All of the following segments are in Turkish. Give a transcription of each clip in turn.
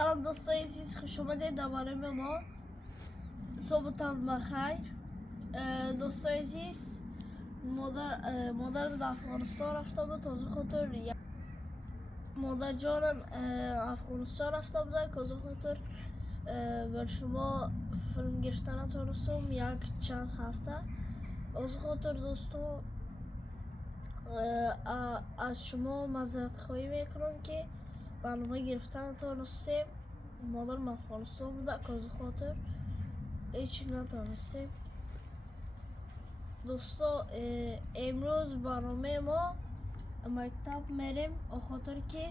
سلام دوستای عزیز خوش آمدید در برنامه ما صبحتان بخیر اه، دوستای عزیز مادر اه، مادر در افغانستان رفته بود تازه خاطر یا- مادر جانم اه، افغانستان رفته بوده که تازه خاطر اه، بر شما فیلم گرفتن نتونستم یک چند هفته از خاطر دوستا اه، اه، از شما مذارت خواهی میکنم که برنامه گرفتن نتونستیم مادر من افغانستان بوده که از خاطر هیچی نتونستیم دوستا اه، امروز برنامه ما مکتب میریم به خاطر که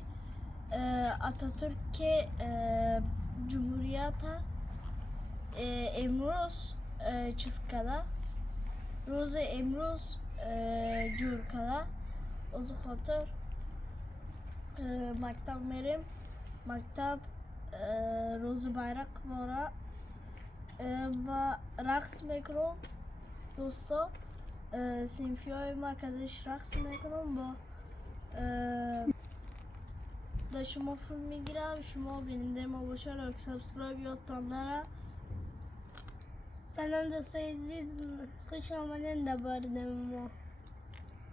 اه، اتاتورک اه، جمهوریت اه، امروز اه، چیز کده روز امروز اه، جور کده از خاطر ee, e, Maktap Merim, Maktap e, Rozu Bayrak Bora, e, ba, Raks Mekrom, Dosto, e, Sinfiyoyum Arkadaş Raks Mekrom bu. E, da şuma filmi girer, şuma benim de başarak subscribe yottanlara. Sen de seyirciz, hoş olmanın da bari demem o.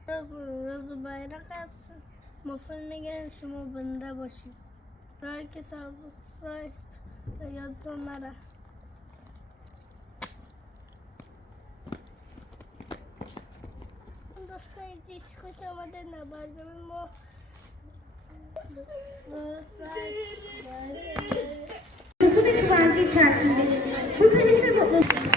Rozu, Rozu Bayrak alsın. Mafaline gelen şu mobanda başı. Belki sabıksa yatanlara. Dostlar здесь хотя бы один оборудован. Dostlar. Bu benim vazgeçersimdir. Bu benim de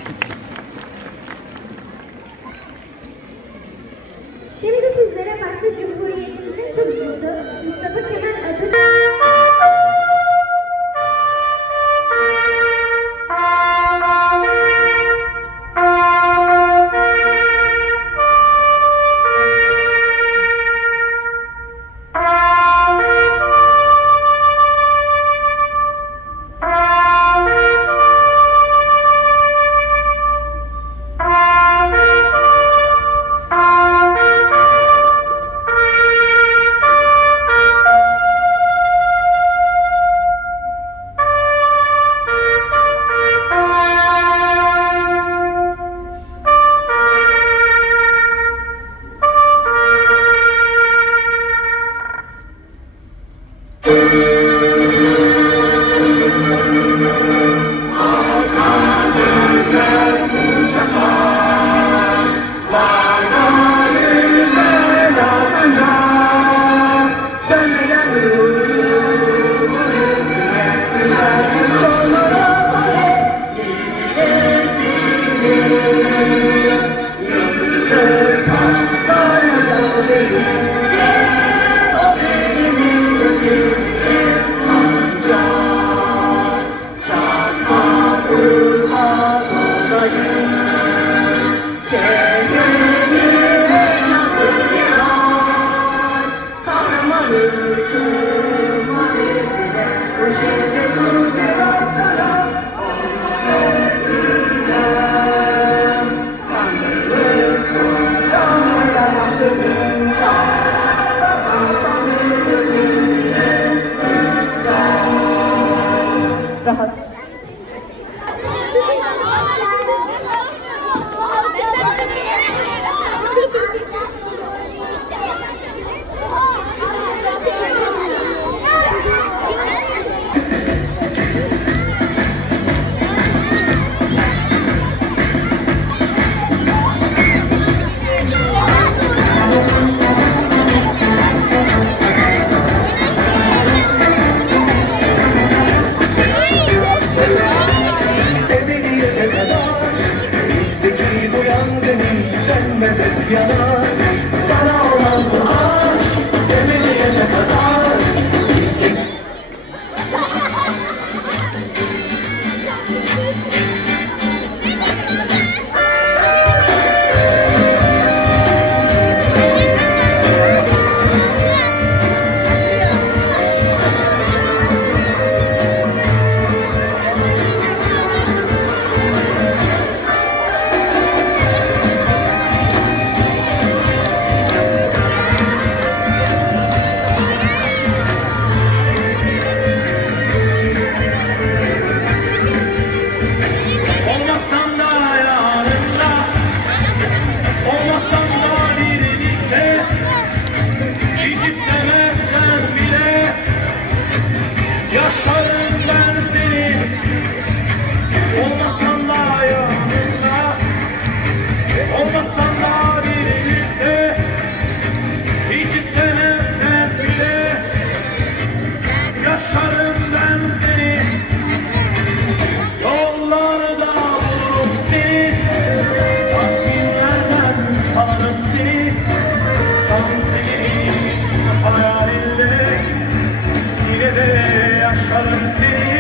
Yaşarım seni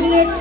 Juliet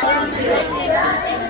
Son divertidas.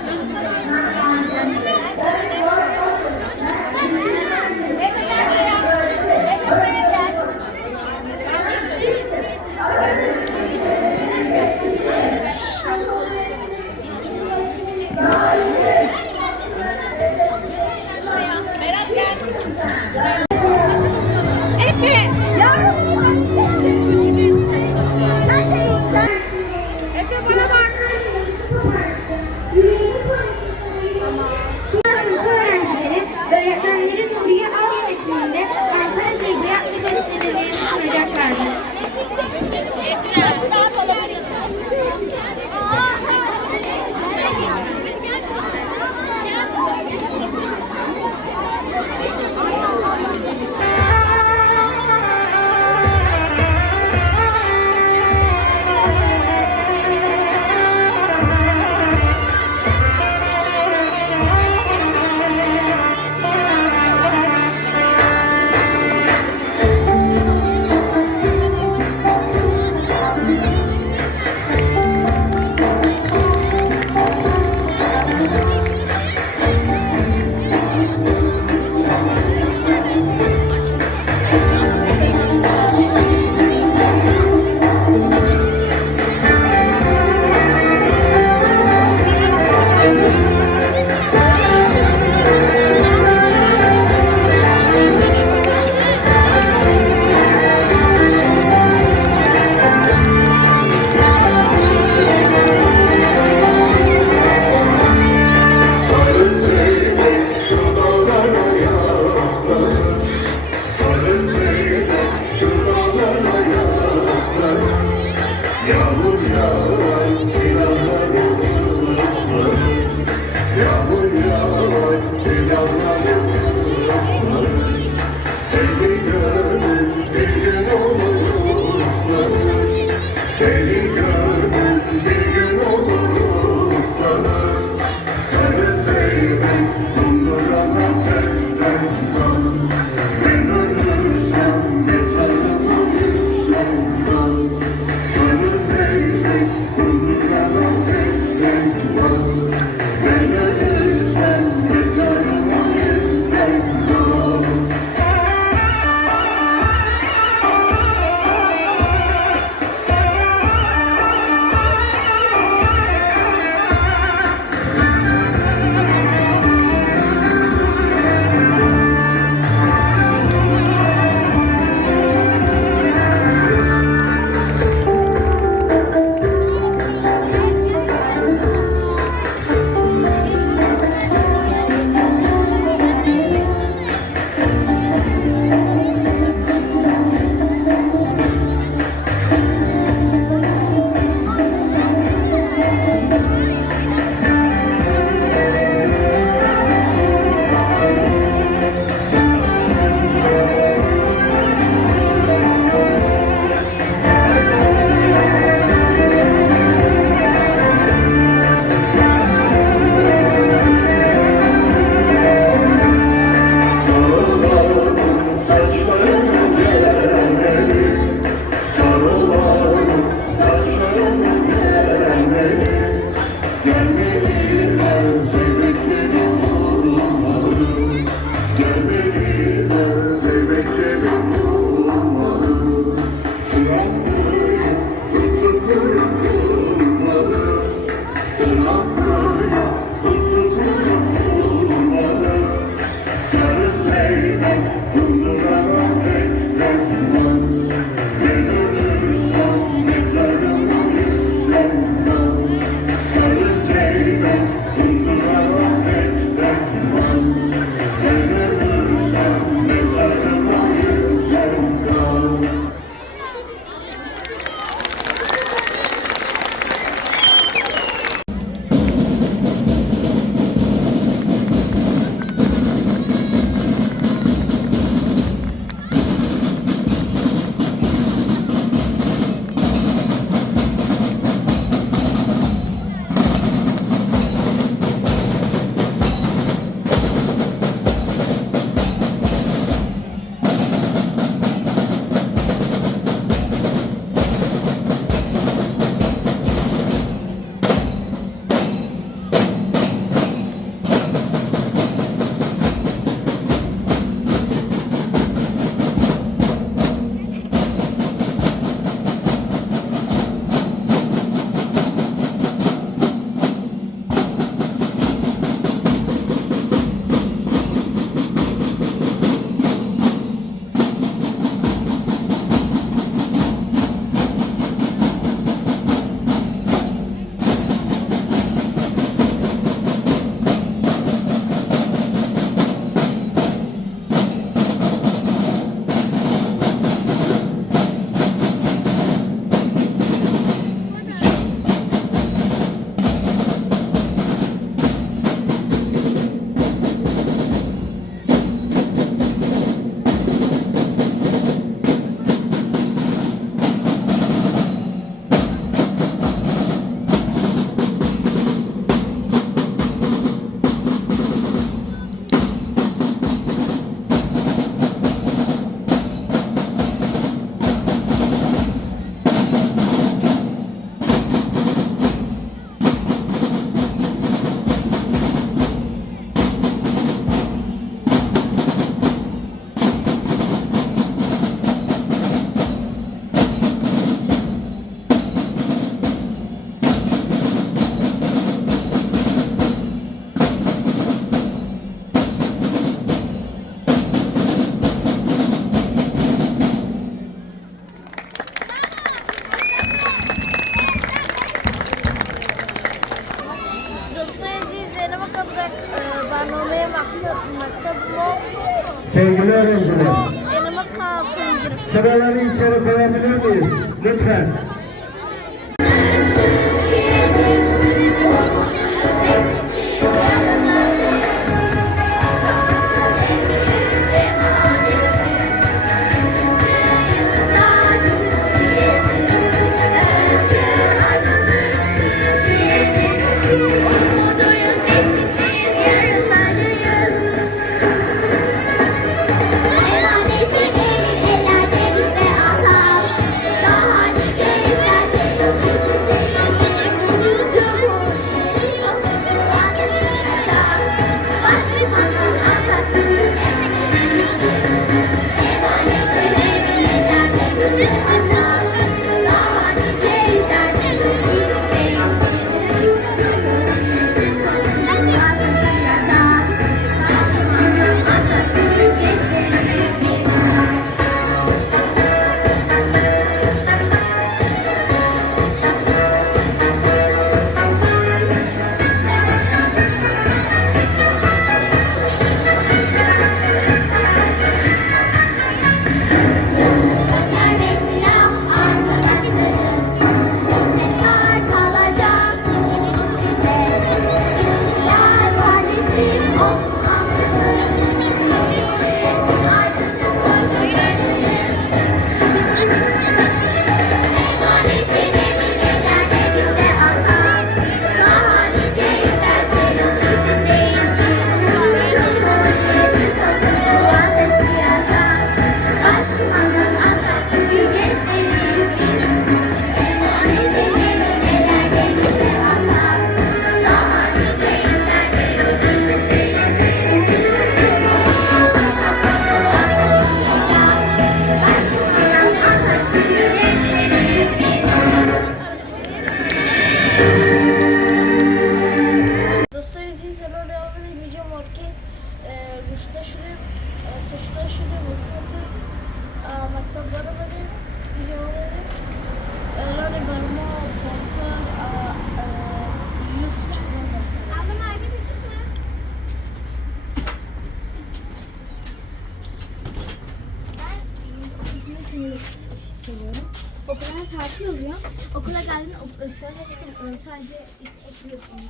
Okullar tatil oluyor. Okula geldiğinde ok- sınıfa çıkıp e, sadece oturuyorsun.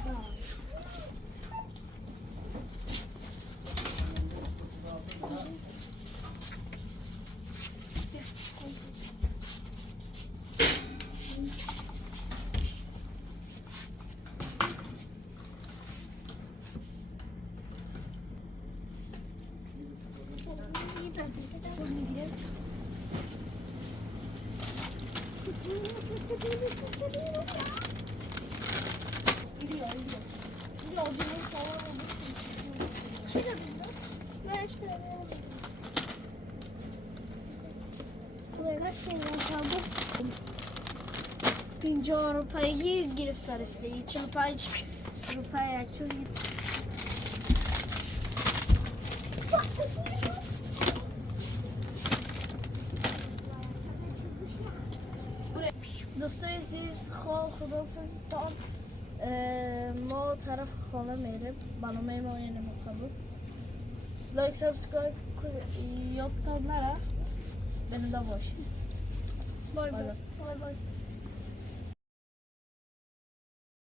Birinci Avrupa'ya gir, girifler isteği. Çırpay, çırpay açacağız git. Dostoyevsky's Hall Rodolphus Tom Mo taraf kola merib, bana meyve oynama kabul. Like, subscribe, yok tonlara. Beni de boş. Bay bay. Bay bay.